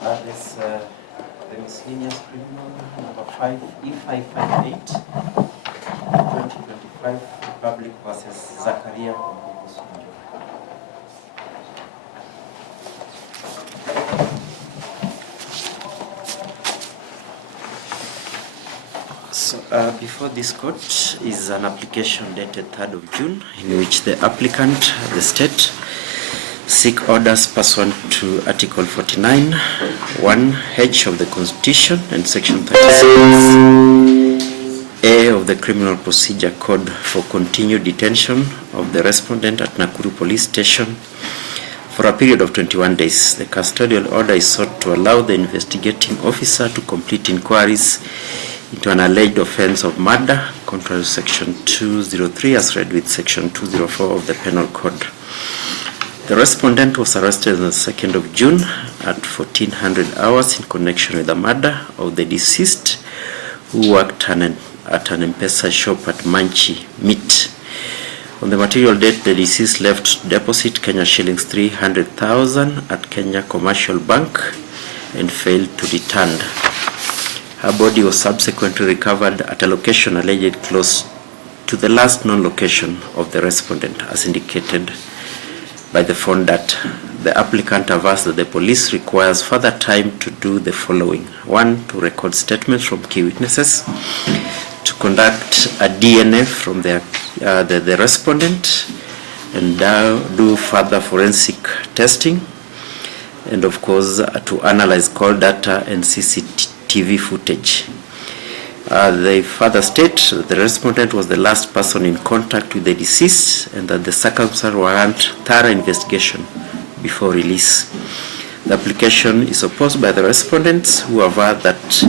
That is the miscellaneous criminal number 5, E558, 2025, Public versus Zakaria. So before this court is an application dated 3rd of June in which the applicant, the state, seek orders pursuant to Article 49, 1H of the Constitution and Section 36A of the Criminal Procedure Code for continued detention of the respondent at Nakuru Police Station for a period of 21 days. The custodial order is sought to allow the investigating officer to complete inquiries into an alleged offense of murder, contrary to Section 203 as read with Section 204 of the Penal Code. The respondent was arrested on the 2nd of June at 1400 hours in connection with the murder of the deceased who worked at an M-Pesa shop at Manchi Meat. On the material date, the deceased left to deposit Kenya shillings 300,000 at Kenya Commercial Bank and failed to return. Her body was subsequently recovered at a location alleged close to the last known location of the respondent, as indicated by the phone data. The applicant averts that the police requires further time to do the following. 1, to record statements from key witnesses, to conduct a DNA from the respondent, and do further forensic testing, and of course to analyze call data and CCTV footage. They further state that the respondent was the last person in contact with the deceased and that the circumstances warrant thorough investigation before release. The application is opposed by the respondents, who aver that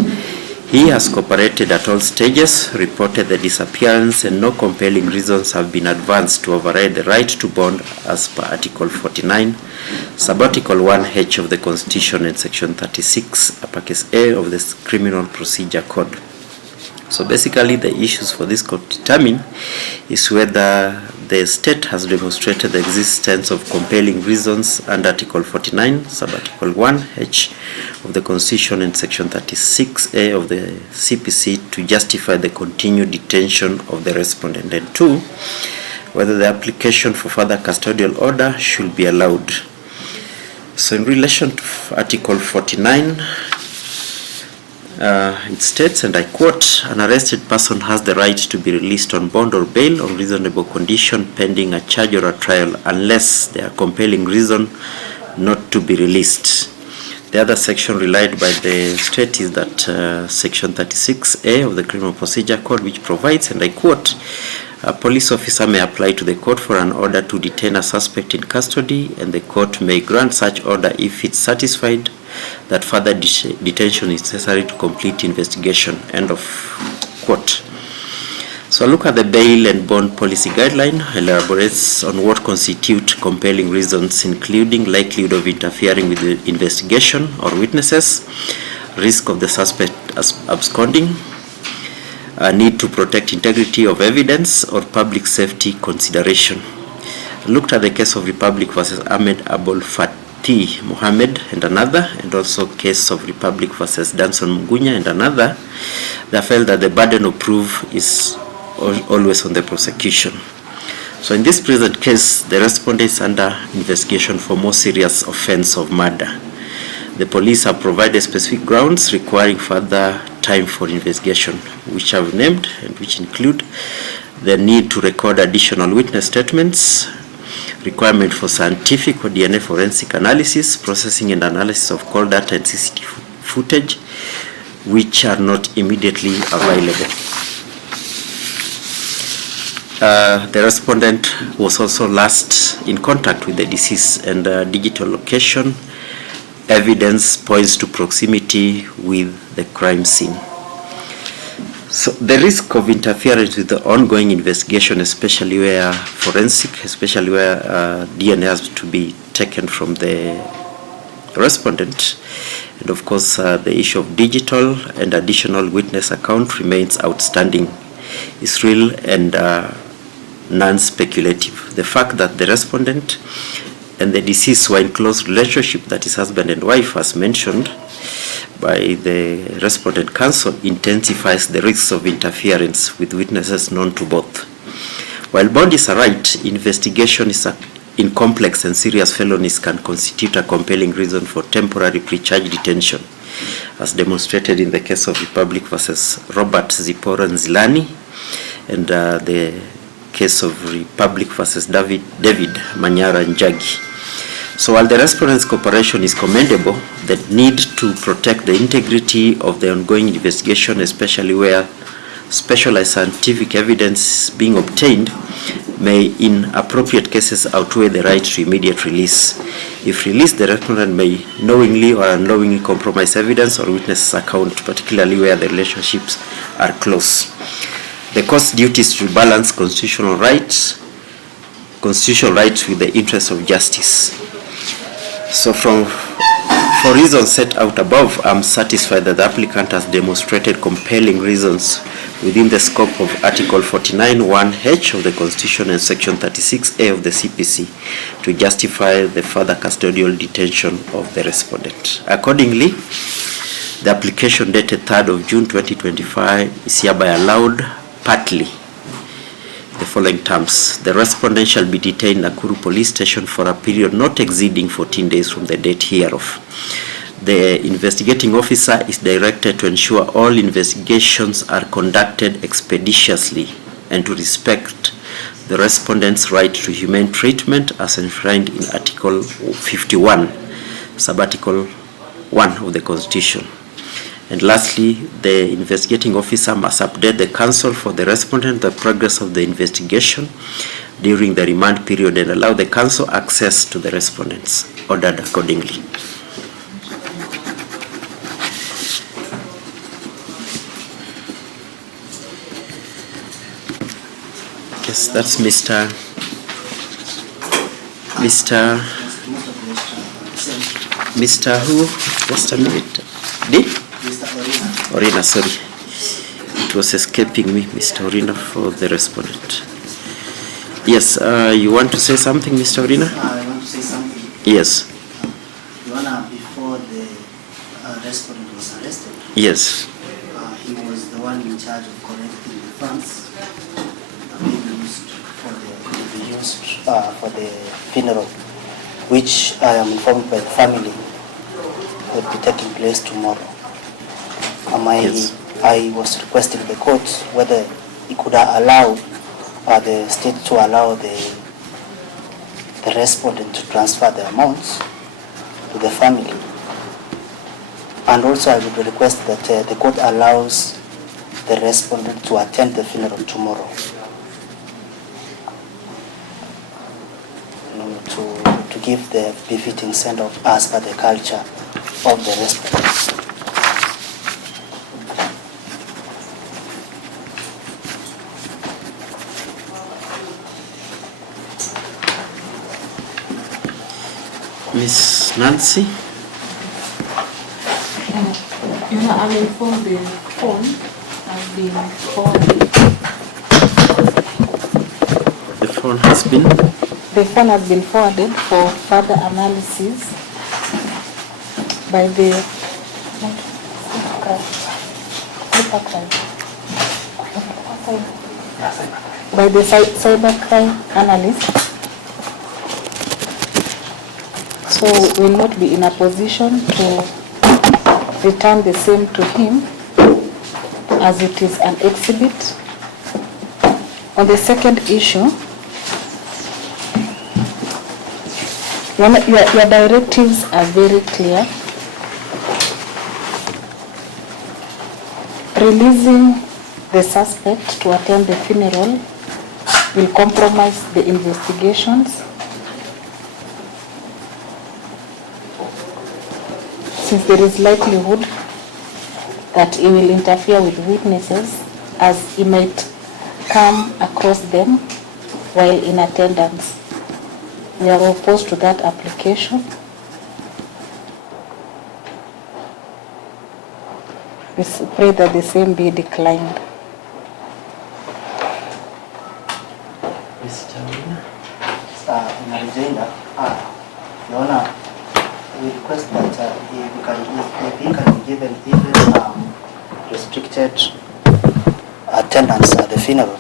he has cooperated at all stages, reported the disappearance, and no compelling reasons have been advanced to override the right to bond as per Article 49, Sub-Article 1H of the Constitution and Section 36, uppercase A of the Criminal Procedure Code. So basically the issues for this court to determine is whether the state has demonstrated the existence of compelling reasons under Article 49, Sub-Article 1H of the Constitution and Section 36A of the CPC to justify the continued detention of the respondent, and 2, whether the application for further custodial order should be allowed. So in relation to Article 49, it states, and I quote, an arrested person has the right to be released on bond or bail on reasonable condition pending a charge or a trial unless there are compelling reason not to be released. The other section relied by the state is that Section 36A of the Criminal Procedure Code, which provides, and I quote, a police officer may apply to the court for an order to detain a suspect in custody, and the court may grant such order if it's satisfied that further detention is necessary to complete investigation. End of quote. So look at the bail and bond policy guideline. Elaborates on what constitute compelling reasons, including likelihood of interfering with the investigation or witnesses, risk of the suspect absconding, a need to protect integrity of evidence, or public safety consideration. I looked at the case of Republic versus Ahmed Abul Fatih Mohammed and another, and also case of Republic versus Danson Mugunya and another, that felt that the burden of proof is always on the prosecution. So in this present case, the respondent is under investigation for more serious offense of murder. The police have provided specific grounds requiring further time for investigation, which I've named, and which include the need to record additional witness statements, requirement for scientific or DNA forensic analysis, processing and analysis of call data and CCTV footage, which are not immediately available. the respondent was also last in contact with the deceased, and digital location evidence points to proximity with the crime scene. So the risk of interference with the ongoing investigation, especially where DNA has to be taken from the respondent, and of course the issue of digital and additional witness account remains outstanding, is real and non-speculative. The fact that the respondent and the deceased were in close relationship, that is husband and wife, as mentioned by the respondent counsel, intensifies the risks of interference with witnesses known to both. While bodies are right, investigation in complex and serious felonies can constitute a compelling reason for temporary pre-charge detention, as demonstrated in the case of Republic versus Robert Zipporah Nzilani, and the case of Republic versus David Manyara Njagi. So while the respondent's cooperation is commendable, the need to protect the integrity of the ongoing investigation, especially where specialized scientific evidence being obtained, may in appropriate cases outweigh the right to immediate release. If released, the respondent may knowingly or unknowingly compromise evidence or witness account, particularly where the relationships are close. The court's duty is to balance constitutional rights with the interests of justice. So for reasons set out above, I'm satisfied that the applicant has demonstrated compelling reasons within the scope of Article 49(1)(h) of the Constitution and Section 36(a) of the CPC to justify the further custodial detention of the respondent. Accordingly, the application dated 3rd of June 2025 is hereby allowed partly the following terms. The respondent shall be detained in Nakuru Police Station for a period not exceeding 14 days from the date hereof. The investigating officer is directed to ensure all investigations are conducted expeditiously and to respect the respondent's right to humane treatment as enshrined in Article 51, Subarticle 1 of the Constitution. And lastly, the investigating officer must update the counsel for the respondent the progress of the investigation during the remand period and allow the counsel access to the respondents, ordered accordingly. Yes, that's Mr. Who? Just a minute. Did? Orina, sorry. It was escaping me, Mr. Orina, for the respondent. Yes, you want to say something, Mr. Orina? I want to say something. Yes. Your Honor, before the respondent was arrested, Yes. he was the one in charge of collecting the funds being used for the funeral, which I am informed by the family would be taking place tomorrow. Yes. I was requesting the court whether it could allow the state to allow the respondent to transfer the amounts to the family. And also I would request that the court allows the respondent to attend the funeral tomorrow. To give the befitting send-off as per the culture of the respondent. Miss Nancy? I'm informed the phone has been forwarded. The phone has been? The phone has been forwarded for further analysis by the cybercrime analyst. So we will not be in a position to return the same to him as it is an exhibit. On the second issue, your directives are very clear. Releasing the suspect to attend the funeral will compromise the investigations, since there is likelihood that he will interfere with witnesses as he might come across them while in attendance. We are opposed to that application. We pray that the same be declined. Your Honor, we request that if he can be given even restricted attendance at the funeral,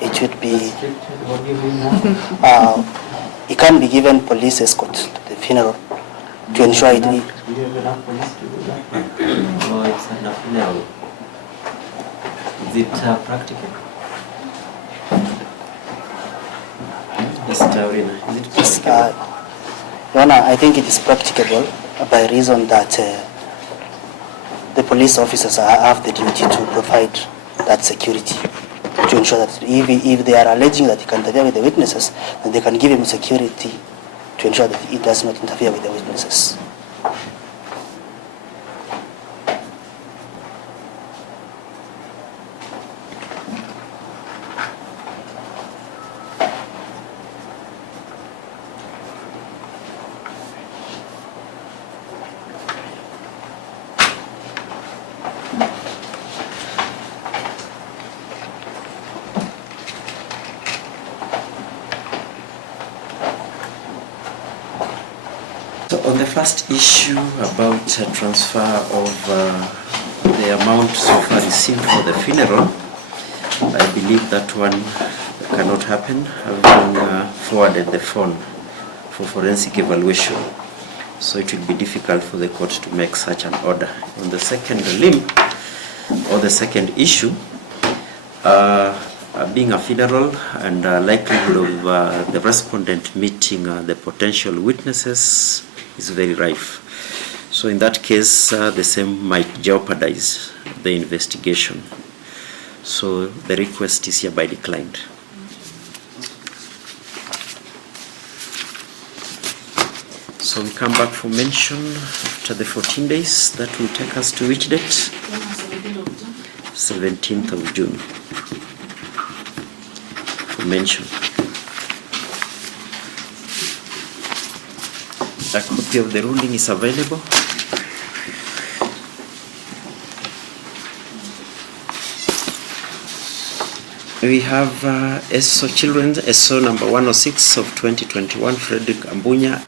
it should be. He can be given police escort to the funeral to ensure it. Do you have enough police to do that? No, it's not a funeral. Is it practical? Mr. Urina, is it practical? Your Honor, I think it is practicable by reason that the police officers have the duty to provide that security, to ensure that if they are alleging that he can interfere with the witnesses, then they can give him security to ensure that he does not interfere with the witnesses. So on the first issue about transfer of the amount so far received for the funeral, I believe that one cannot happen, having forwarded the phone for forensic evaluation. So it will be difficult for the court to make such an order. On the second limb, or the second issue, being a funeral and likelihood of the respondent meeting the potential witnesses is very rife. So in that case, the same might jeopardize the investigation. So the request is hereby declined. So we come back for mention after the 14 days. That will take us to which date? 17th of June. For mention. A copy of the ruling is available. We have SO Children, SO number 106 of 2021, Frederick Ambunya.